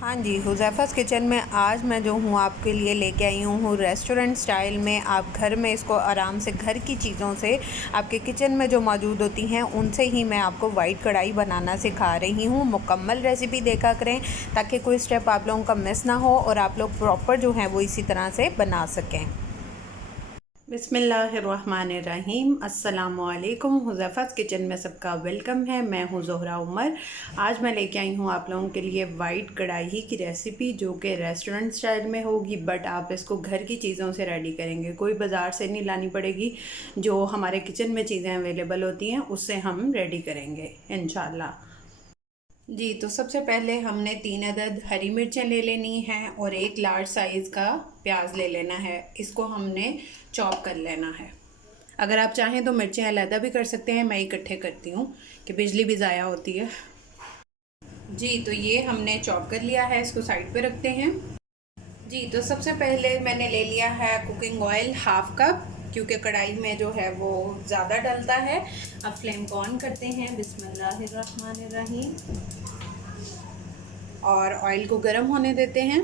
हाँ जी, हुज़ैफ़ा's किचन में आज मैं जो हूँ आपके लिए लेके आई हूँ रेस्टोरेंट स्टाइल में। आप घर में इसको आराम से घर की चीज़ों से आपके किचन में जो मौजूद होती हैं उनसे ही मैं आपको वाइट कढ़ाई बनाना सिखा रही हूँ। मुकम्मल रेसिपी देखा करें ताकि कोई स्टेप आप लोगों का मिस ना हो और आप लोग प्रॉपर जो हैं वो इसी तरह से बना सकें। बिस्मिल्लाहिर्रहमानिर्रहीम। अस्सलामुअलैकुम। हुज़ैफ़ा's किचन में सबका वेलकम है। मैं हूँ ज़ोहरा उमर। आज मैं लेके आई हूँ आप लोगों के लिए वाइट कढ़ाई की रेसिपी जो कि रेस्टोरेंट स्टाइल में होगी, बट आप इसको घर की चीज़ों से रेडी करेंगे। कोई बाज़ार से नहीं लानी पड़ेगी। जो हमारे किचन में चीज़ें अवेलेबल होती हैं उससे हम रेडी करेंगे इंशाल्लाह। जी, तो सबसे पहले हमने 3 अदद हरी मिर्चें ले लेनी हैं और एक लार्ज साइज़ का प्याज ले लेना है। इसको हमने चॉप कर लेना है। अगर आप चाहें तो मिर्चें अलहदा भी कर सकते हैं, मैं इकट्ठे करती हूँ कि बिजली भी ज़ाया होती है। जी, तो ये हमने चॉप कर लिया है, इसको साइड पे रखते हैं। जी, तो सबसे पहले मैंने ले लिया है कुकिंग ऑयल हाफ़ कप, क्योंकि कढ़ाई में जो है वो ज़्यादा डलता है। अब फ्लेम को ऑन करते हैं। बिस्मिल्लाहिर्रहमानिर्रहीम। और ऑयल को गर्म होने देते हैं।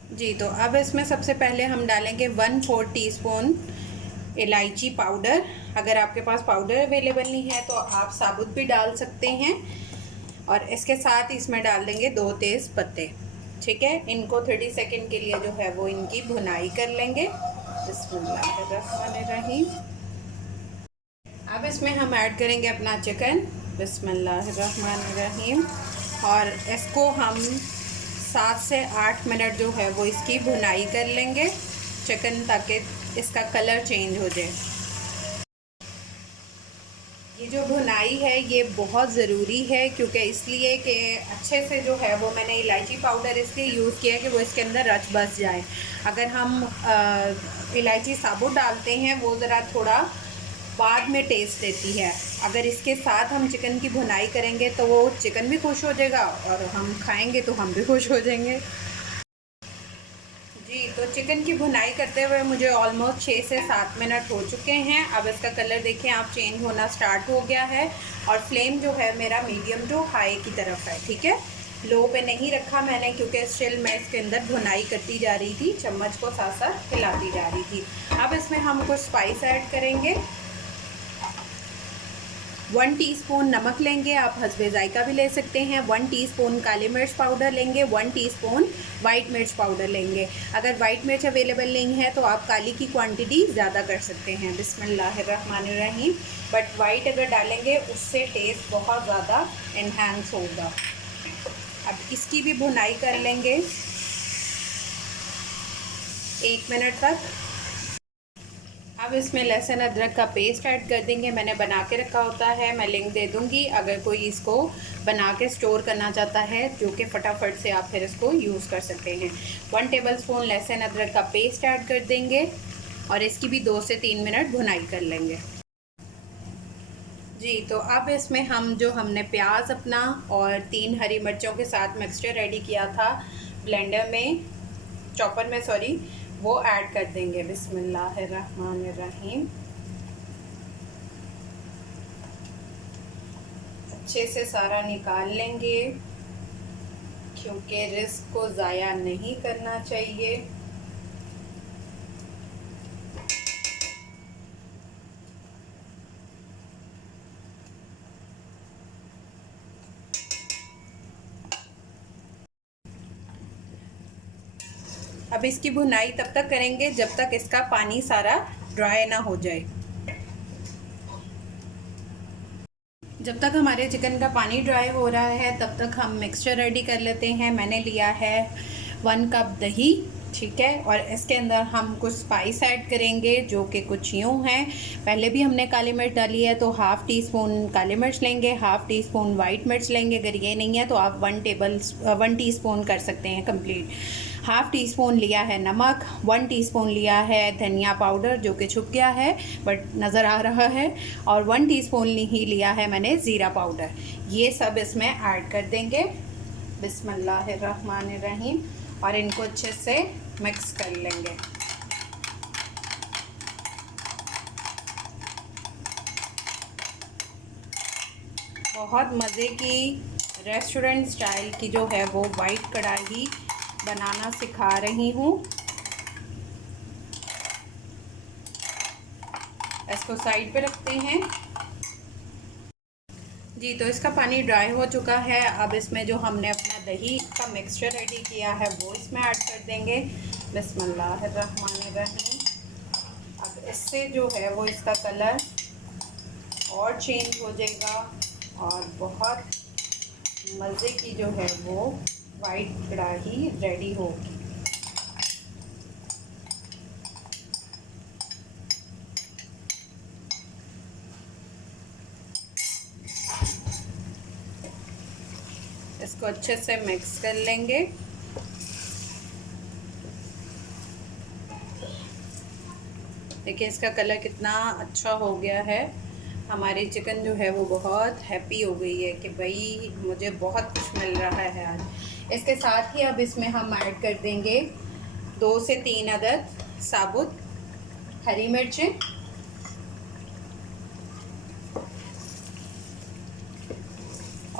जी, तो अब इसमें सबसे पहले हम डालेंगे 1/4 टीस्पून इलायची पाउडर। अगर आपके पास पाउडर अवेलेबल नहीं है तो आप साबुत भी डाल सकते हैं। और इसके साथ इसमें डाल देंगे 2 तेज़ पत्ते। ठीक है, इनको 30 सेकंड के लिए जो है वो इनकी भुनाई कर लेंगे। बिस्मिल्लाहिर्रहमानिर्रहीम। अब इसमें हम ऐड करेंगे अपना चिकन। बिस्मिल्लाहिर्रहमानिर्रहीम। और इसको हम 7 से 8 मिनट जो है वो इसकी भुनाई कर लेंगे चिकन, ताकि इसका कलर चेंज हो जाए। ये जो भुनाई है ये बहुत ज़रूरी है, क्योंकि इसलिए कि अच्छे से जो है वो मैंने इलायची पाउडर इसलिए यूज़ किया है कि वो इसके अंदर रच बस जाए। अगर हम इलायची साबुत डालते हैं वो ज़रा थोड़ा बाद में टेस्ट देती है। अगर इसके साथ हम चिकन की भुनाई करेंगे तो वो चिकन भी खुश हो जाएगा और हम खाएंगे तो हम भी खुश हो जाएंगे। जी, तो चिकन की भुनाई करते हुए मुझे ऑलमोस्ट 6 से 7 मिनट हो चुके हैं। अब इसका कलर देखें आप, चेंज होना स्टार्ट हो गया है। और फ्लेम जो है मेरा मीडियम टू हाई की तरफ है। ठीक है, लो पे नहीं रखा मैंने, क्योंकि स्टिल मैं इसके अंदर भुनाई करती जा रही थी, चम्मच को साथ साथ हिलाती जा रही थी। अब इसमें हम कुछ स्पाइस ऐड करेंगे। 1 टीस्पून नमक लेंगे, आप हस्बे ज़ायका भी ले सकते हैं। 1 टीस्पून काली मिर्च पाउडर लेंगे। 1 टीस्पून वाइट मिर्च पाउडर लेंगे। अगर वाइट मिर्च अवेलेबल नहीं है तो आप काली की क्वांटिटी ज़्यादा कर सकते हैं। बिस्मिल्लाहिर्रहमानिर्रहीम। बट वाइट अगर डालेंगे उससे टेस्ट बहुत ज़्यादा इन्हांस होगा। अब इसकी भी भुनाई कर लेंगे 1 मिनट तक। अब इसमें लहसुन अदरक का पेस्ट ऐड कर देंगे। मैंने बना के रखा होता है, मैं लिंक दे दूँगी अगर कोई इसको बना के स्टोर करना चाहता है, जो कि फटाफट से आप फिर इसको यूज़ कर सकते हैं। 1 टेबलस्पून लहसुन अदरक का पेस्ट ऐड कर देंगे और इसकी भी 2 से 3 मिनट भुनाई कर लेंगे। जी, तो अब इसमें हम जो हमने प्याज अपना और 3 हरी मिर्चों के साथ मिक्सचर रेडी किया था ब्लेंडर में, चॉपर में सॉरी, वो ऐड कर देंगे। बिस्मिल्लाहिर्रहमानिर्रहीम। अच्छे से सारा निकाल लेंगे, क्योंकि रिस्क को ज़ाया नहीं करना चाहिए। अब इसकी भुनाई तब तक करेंगे जब तक इसका पानी सारा ड्राई ना हो जाए। जब तक हमारे चिकन का पानी ड्राई हो रहा है तब तक हम मिक्सचर रेडी कर लेते हैं। मैंने लिया है 1 कप दही। ठीक है, और इसके अंदर हम कुछ स्पाइस ऐड करेंगे जो कि कुछ यूँ हैं। पहले भी हमने काली मिर्च डाली है तो 1/2 टीस्पून काली मिर्च लेंगे, 1/2 टीस्पून वाइट मिर्च लेंगे। अगर ये नहीं है तो आप 1 टीस्पून कर सकते हैं कंप्लीट। 1/2 टीस्पून लिया है नमक, 1 टीस्पून लिया है धनिया पाउडर जो कि छुप गया है बट नज़र आ रहा है, और 1 टीस्पून ही लिया है मैंने ज़ीरा पाउडर। ये सब इसमें ऐड कर देंगे। बिस्मिल्लाहिर्रहमानिर्रहीम। और इनको अच्छे से मिक्स कर लेंगे। बहुत मज़े की रेस्टोरेंट स्टाइल की जो है वो वाइट कढ़ाई बनाना सिखा रही हूँ। इसको साइड पे रखते हैं जी। तो इसका पानी ड्राई हो चुका है। अब इसमें जो हमने अपना दही का मिक्सचर रेडी किया है वो इसमें ऐड कर देंगे। बिस्मिल्लाहिर्रहमानिर्रहीम। अब इससे जो है वो इसका कलर और चेंज हो जाएगा और बहुत मज़े की जो है वो वाइट कढ़ाई रेडी होगी। इसको अच्छे से मिक्स कर लेंगे। देखिए इसका कलर कितना अच्छा हो गया है। हमारी चिकन जो है वो बहुत हैप्पी हो गई है कि भाई मुझे बहुत कुछ मिल रहा है आज। इसके साथ ही अब इसमें हम ऐड कर देंगे 2 से 3 अदद साबुत हरी मिर्चें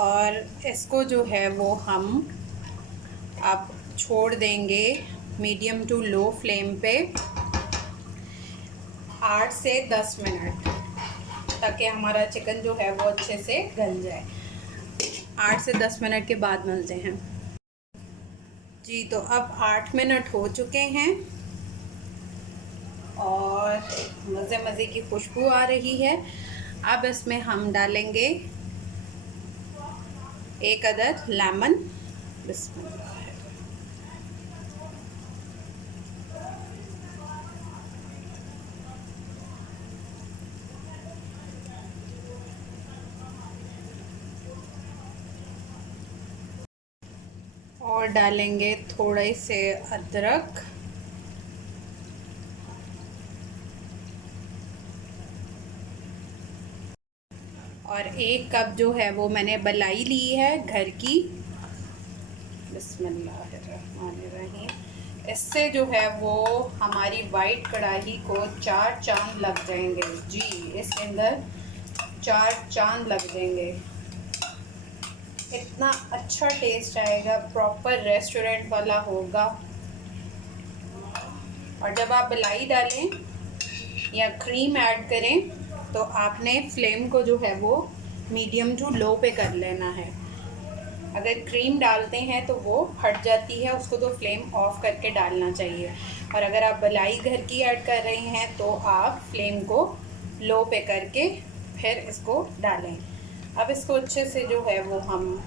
और इसको जो है वो हम अब छोड़ देंगे मीडियम टू लो फ्लेम पे 8 से 10 मिनट, ताकि हमारा चिकन जो है वो अच्छे से गल जाए। 8 से 10 मिनट के बाद मिलते हैं जी। तो अब 8 मिनट हो चुके हैं और मज़े मज़े की खुशबू आ रही है। अब इसमें हम डालेंगे 1 अदद लेमन। बिस्मिल्लाह। और डालेंगे थोड़े से अदरक और 1 कप जो है वो मैंने मलाई ली है घर की। बिस्मिल्लाहिर्रहमानिर्रहीम। इससे जो है वो हमारी वाइट कढ़ाई को 4 चांद लग जाएंगे जी। इसके अंदर 4 चांद लग जाएंगे। इतना अच्छा टेस्ट आएगा, प्रॉपर रेस्टोरेंट वाला होगा। और जब आप मलाई डालें या क्रीम ऐड करें तो आपने फ्लेम को जो है वो मीडियम टू लो पे कर लेना है। अगर क्रीम डालते हैं तो वो फट जाती है, उसको तो फ्लेम ऑफ करके डालना चाहिए। और अगर आप मलाई घर की ऐड कर रहे हैं तो आप फ्लेम को लो पे करके फिर इसको डालें। अब इसको अच्छे से जो है वो हम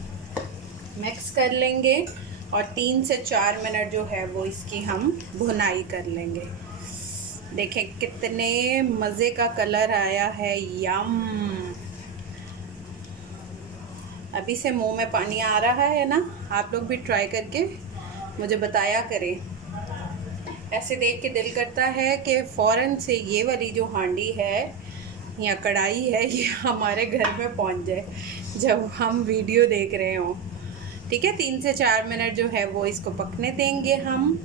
मिक्स कर लेंगे और 3 से 4 मिनट जो है वो इसकी हम भुनाई कर लेंगे। देखें कितने मज़े का कलर आया है, यम। अभी से मुंह में पानी आ रहा है ना। आप लोग भी ट्राई करके मुझे बताया करें। ऐसे देख के दिल करता है कि फ़ौरन से ये वाली जो हांडी है या कढ़ाई है ये हमारे घर में पहुंच जाए जब हम वीडियो देख रहे हों। ठीक है, 3 से 4 मिनट जो है वो इसको पकने देंगे हम।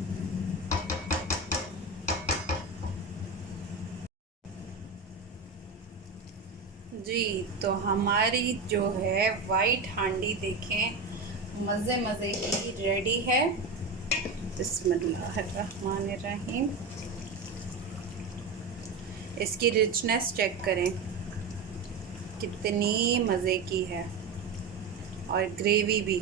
जी तो हमारी जो है वाइट हांडी देखें मज़े मज़े की रेडी है। बिस्मिल्लाहिर्रहमानिर्रहीम। इसकी रिचनेस चेक करें कितनी मज़े की है और ग्रेवी भी।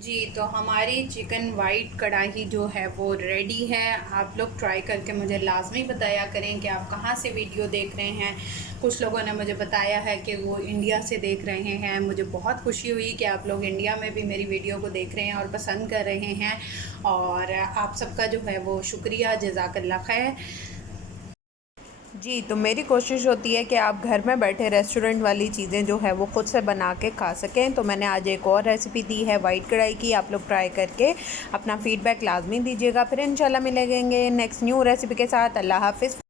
जी तो हमारी चिकन वाइट कढ़ाई जो है वो रेडी है। आप लोग ट्राई करके मुझे लाजमी बताया करें कि आप कहाँ से वीडियो देख रहे हैं। कुछ लोगों ने मुझे बताया है कि वो इंडिया से देख रहे हैं। मुझे बहुत खुशी हुई कि आप लोग इंडिया में भी मेरी वीडियो को देख रहे हैं और पसंद कर रहे हैं। और आप सबका जो है वो शुक्रिया, जज़ाकल्लाह खैर। जी तो मेरी कोशिश होती है कि आप घर में बैठे रेस्टोरेंट वाली चीज़ें जो है वो ख़ुद से बना के खा सकें। तो मैंने आज एक और रेसिपी दी है वाइट कढ़ाई की। आप लोग ट्राई करके अपना फ़ीडबैक लाजमी दीजिएगा। फिर इंशाल्लाह मिलेंगे नेक्स्ट न्यू रेसिपी के साथ। अल्लाह हाफ़िज़।